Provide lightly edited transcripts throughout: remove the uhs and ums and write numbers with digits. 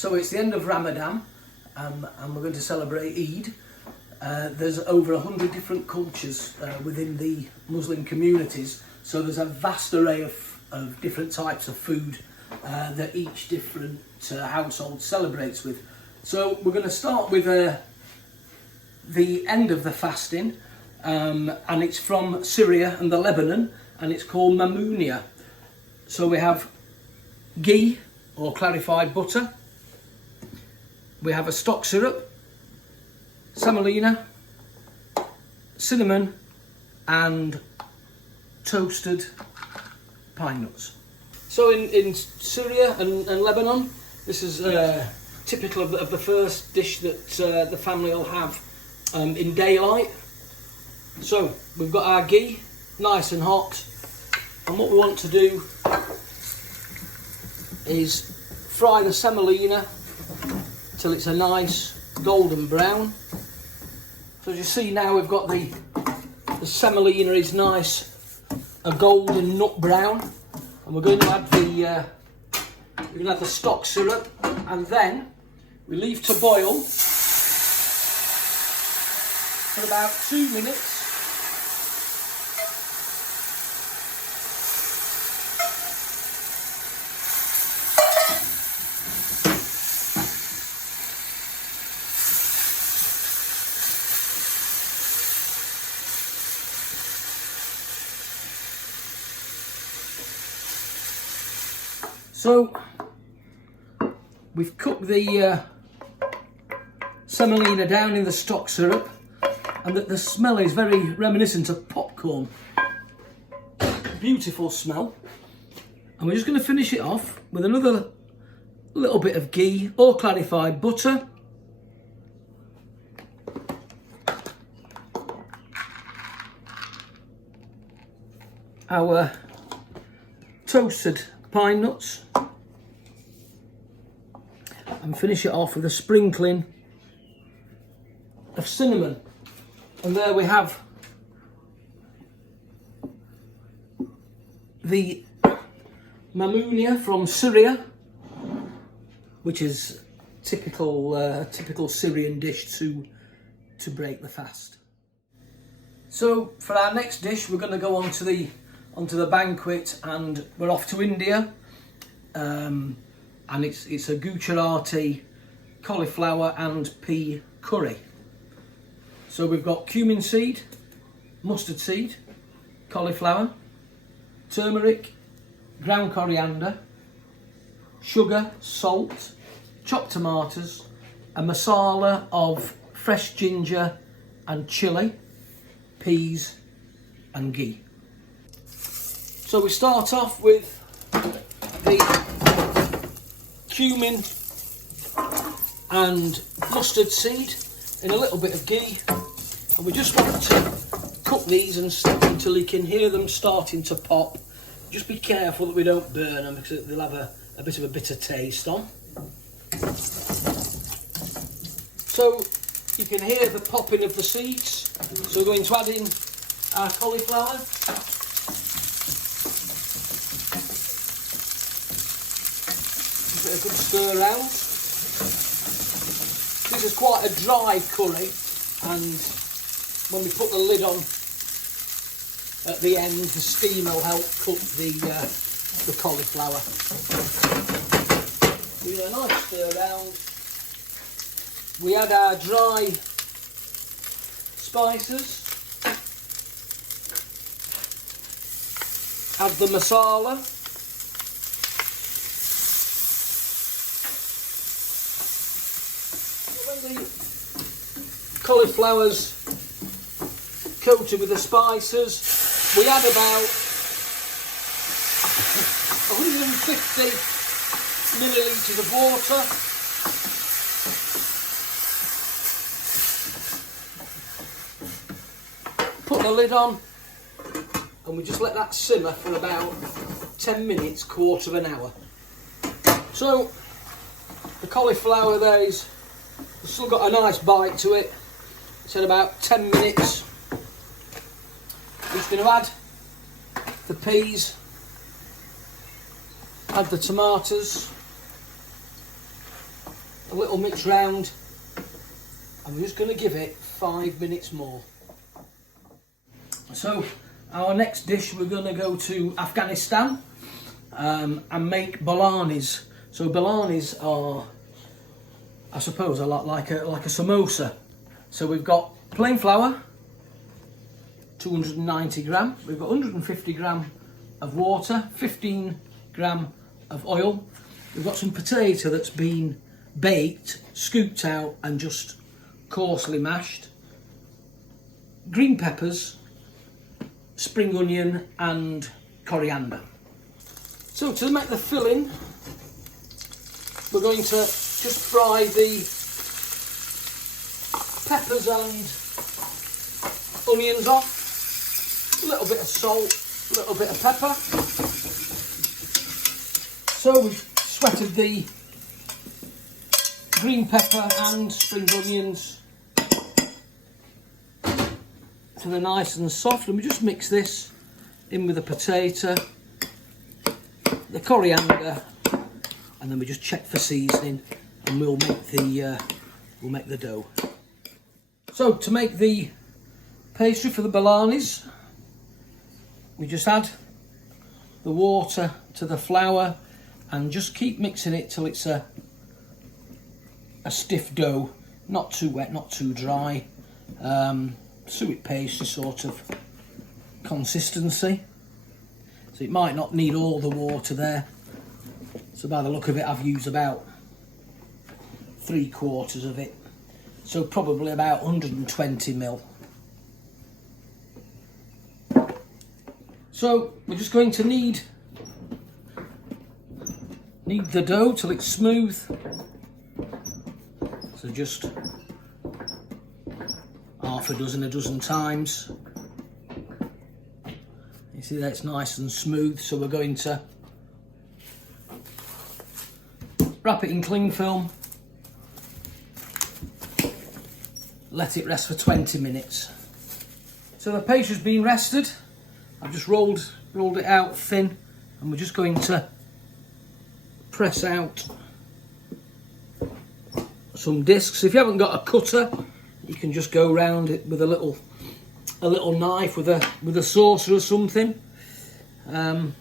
So it's the end of Ramadan, and we're going to celebrate Eid. There's over 100 different cultures within the Muslim communities, so there's a vast array of different types of food that each different household celebrates with. So we're going to start with the end of the fasting, and it's from Syria and the Lebanon, and it's called Mamounia. So we have ghee or clarified butter, we have a stock syrup, semolina, cinnamon and toasted pine nuts. So in Syria and Lebanon, this is typical of the first dish that the family will have in daylight. So we've got our ghee nice and hot, and what we want to do is fry the semolina till it's a nice golden brown. So as you see now, we've got the semolina is nice a golden nut brown, and we're going to add the stock syrup, and then we leave to boil for about 2 minutes. So we've cooked the semolina down in the stock syrup, and the smell is very reminiscent of popcorn. Beautiful smell. And we're just going to finish it off with another little bit of ghee or clarified butter. Our toasted pine nuts, and finish it off with a sprinkling of cinnamon. And there we have the Mamounia from Syria, which is typical Syrian dish to break the fast. So for our next dish, we're going to go onto the banquet, and we're off to India, and it's a Gujarati cauliflower and pea curry. So we've got cumin seed, mustard seed, cauliflower, turmeric, ground coriander, sugar, salt, chopped tomatoes, a masala of fresh ginger and chilli, peas and ghee. So we start off with the cumin and mustard seed in a little bit of ghee, and we just want to cook these until you can hear them starting to pop. Just be careful that we don't burn them, because they'll have a bit of a bitter taste on. So you can hear the popping of the seeds, so we're going to add in our cauliflower. A good stir around. This is quite a dry curry, and when we put the lid on at the end, the steam will help cook the cauliflower. We do a nice stir around. We add our dry spices, add the masala, the cauliflower's coated with the spices, we add about 150 millilitres of water. Put the lid on, and we just let that simmer for about 10 minutes, quarter of an hour. So the cauliflower there is still got a nice bite to it. It's had about 10 minutes. We're just going to add the peas, add the tomatoes, a little mix round, and we're just going to give it 5 minutes more. So our next dish, we're going to go to Afghanistan and make biryani's. So biryani's are, I suppose, a lot like a samosa. So we've got plain flour, 290 gram. We've got 150 gram of water, 15 gram of oil. We've got some potato that's been baked, scooped out and just coarsely mashed. Green peppers, spring onion and coriander. So to make the filling, we're going to just fry the peppers and onions off, a little bit of salt, a little bit of pepper. So we've sweated the green pepper and spring onions so they're nice and soft, and we just mix this in with the potato, the coriander, and then we just check for seasoning, and we'll make the dough. So to make the pastry for the biryani's, we just add the water to the flour and just keep mixing it till it's a stiff dough, not too wet, not too dry, suet pastry sort of consistency. So it might not need all the water there. So by the look of it, I've used about 3/4 of it. So probably about 120 ml. So we're just going to knead the dough till it's smooth. So just half a dozen times. You see that it's nice and smooth, so we're going to wrap it in cling film, let it rest for 20 minutes. So the pastry's been rested. I've just rolled it out thin, and we're just going to press out some discs. If you haven't got a cutter, you can just go around it with a little knife with a saucer or something. What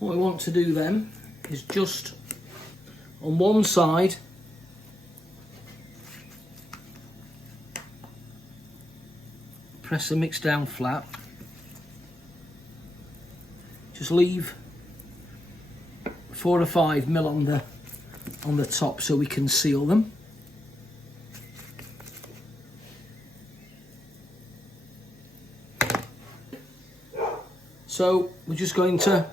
we want to do then is just on one side press the mix down flat. Just leave 4 or 5 ml on the top so we can seal them. So we're just going to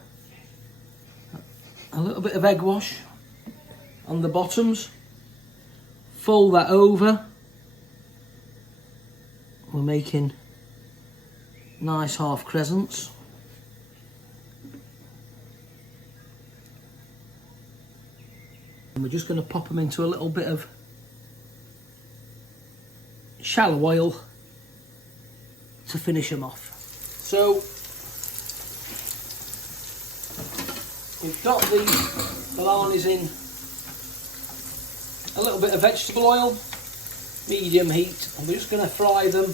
a little bit of egg wash on the bottoms, fold that over. We're making nice half crescents. And we're just going to pop them into a little bit of shallow oil to finish them off. So we've got the biryani's in a little bit of vegetable oil, medium heat, and we're just going to fry them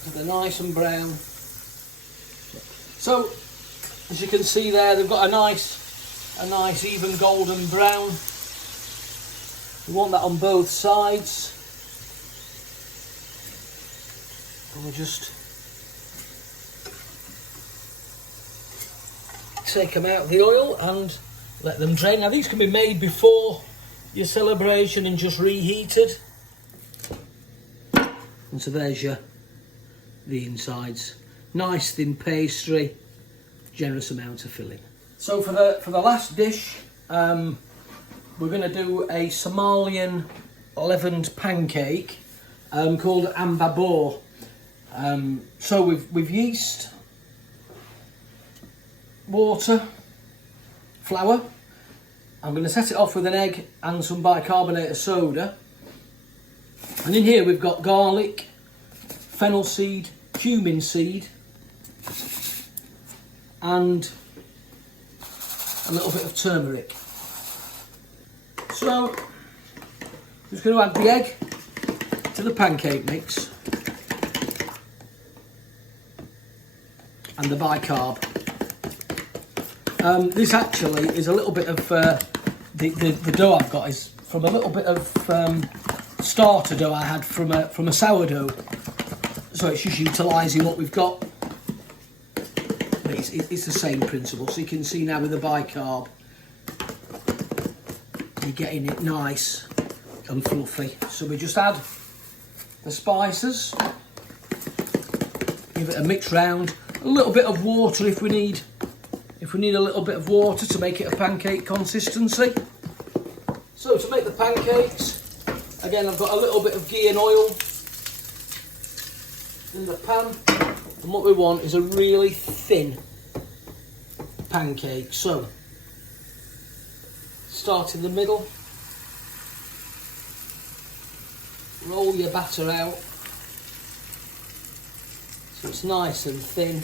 so they're nice and brown. So as you can see there, they've got a nice even golden brown. We want that on both sides. And we'll just take them out of the oil and let them drain. Now these can be made before your celebration and just reheated. And so there's the insides. Nice thin pastry, generous amount of filling. So for the last dish, we're going to do a Somalian leavened pancake called AMBABUR. So we've yeast, water, flour. I'm going to set it off with an egg and some bicarbonate of soda. And in here we've got garlic, fennel seed, cumin seed, and a little bit of turmeric. So, just going to add the egg to the pancake mix and the bicarb. This actually is a little bit of the dough I've got is from a little bit of starter dough I had from a sourdough. So it's just utilising what we've got. But it's the same principle. So you can see now with the bicarb, you're getting it nice and fluffy. So we just add the spices, give it a mix round, a little bit of water if we need a little bit of water to make it a pancake consistency. So to make the pancakes, again I've got a little bit of ghee and oil in the pan, and what we want is a really thin pancake. So start in the middle, roll your batter out so it's nice and thin.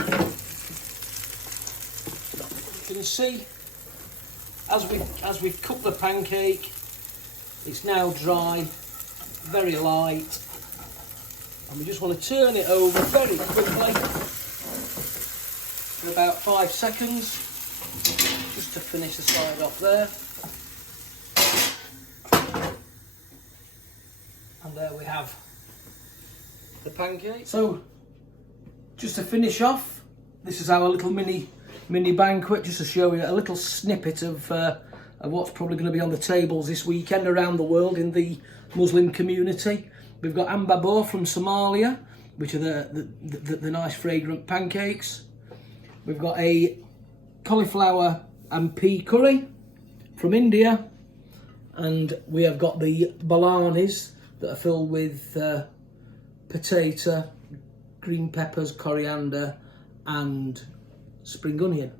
You can see as we've cooked the pancake, it's now dry, very light, and we just want to turn it over very quickly for about 5 seconds, just to finish the side off there. And there we have the pancake. So, just to finish off, this is our little mini banquet, just to show you a little snippet of what's probably going to be on the tables this weekend around the world in the Muslim community. We've got AMBABUR from Somalia, which are the nice fragrant pancakes. We've got a cauliflower and pea curry from India, and we have got the balanis that are filled with potato, green peppers, coriander and spring onion.